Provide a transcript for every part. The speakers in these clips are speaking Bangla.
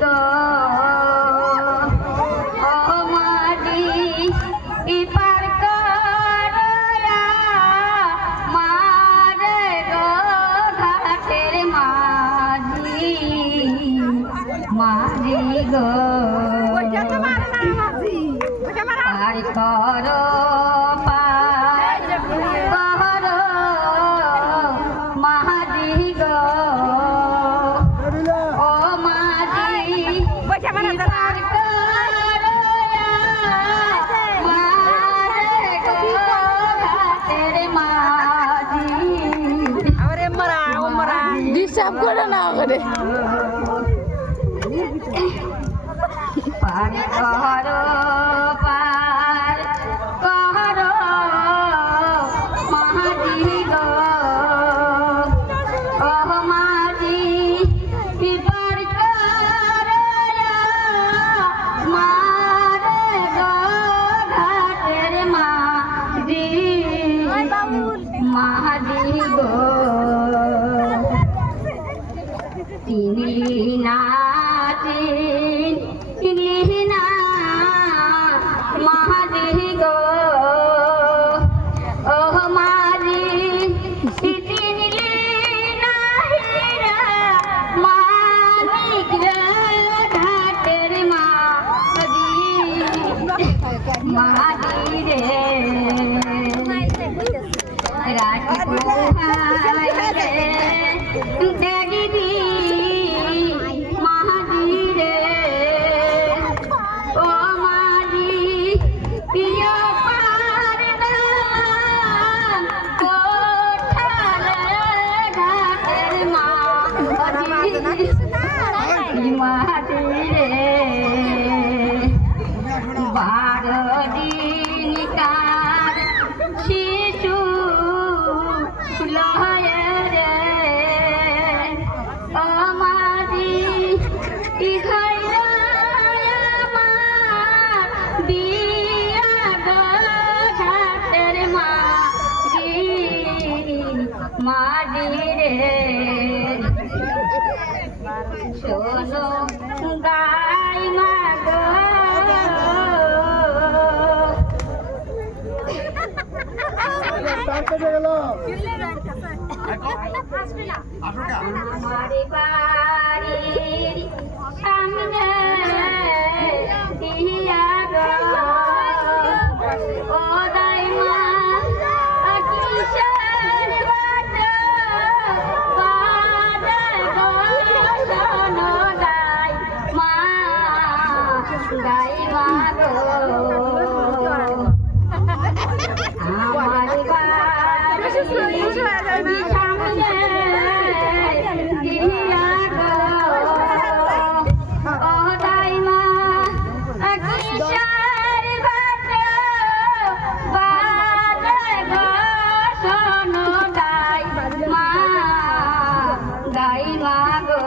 গো ও মাঝি ইপার করয়া মারে গো ঘাটের মাঝি মাঝি গো আর করো পার করো মাঝি গো ও মাঝি ইপার করয়া মারে গো ঘাটের মাঝি ডিস্টার্ব করে না করে পার করো পার করো মাঝি গো ও মাঝি পার করো মারে গো ঘাটের মাঝি মাঝি গো তিনলি না তিনলি না মাঝি গো ও মাঝি তিনলি না হীরা মানিক ঘাটের মাঝি মাঝি রে রাখি পোহাই রে দেখবি মাঝি রে ও মাঝি প্রিয় পার নাম কোঠালে ঘাটের মাঝি মাঝি রে 12 দিন কার শিশু লয় রে ও মাঝি ইঘাইরা আমার বিয়া গো ঘাটের মাঝি মাঝি রে শোনো গাই মা গো আমার বাড়ির সামনে দিয়া গো ও দাইমা কিসের বাট বাজে গো শোনো দাইমা দাইমা গো আমার বাড়ির সামনে দিয়া গো ও দাইমা কিসের বাট বাজে গো শোনো দাইমা দাইমা গো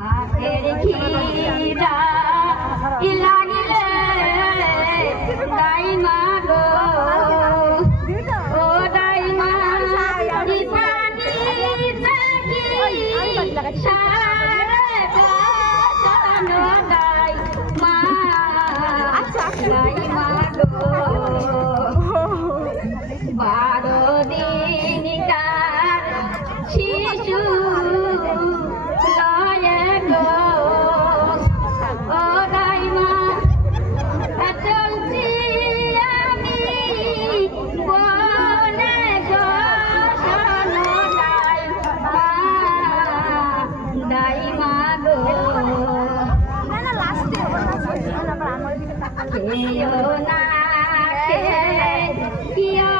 হাতের খিদা লাগিলে দাইমা গো ও দাইমা পানি থাকি সারে গো শোনো দাইমা দাইমা গো 12 দিন কার শিশু লয় গো ও দাইমা চলছি আমি বনে গো শোনো দাইমা দাইমা গো কেও না কে কিয়